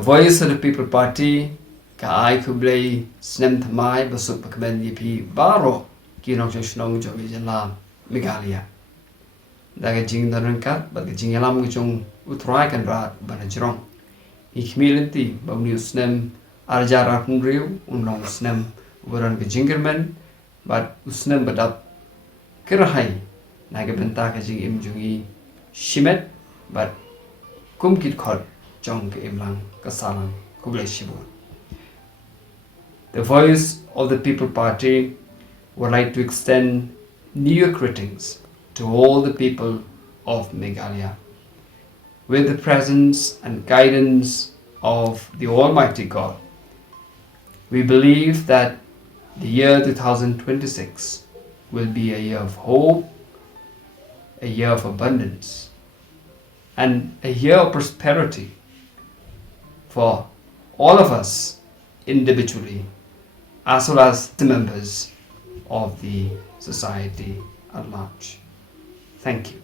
Voice of the People Party, Jingaikhublei, Snem Thymmai, Basuk Batskhem EP, Baro, Kinok Joshnong Jovijalam, Megalia. Daga Jing the Rankat, but the Jingalam Gujong Utrai and Rat, Banajrong. Ich Milenti, Bonu Snem, Arjara Punriu, Unlong Snem, Uran Jingerman, but Usnem Badap Kirahai, Nagabentaka Jing Imjungi, Shimet, but Kumkit Kod. The Voice of the People Party would like to extend New Year greetings to all the people of Meghalaya. With the presence and guidance of the Almighty God, we believe that the year 2026 will be a year of hope, a year of abundance, and a year of prosperity for all of us individually, as well as the members of the society at large. Thank you.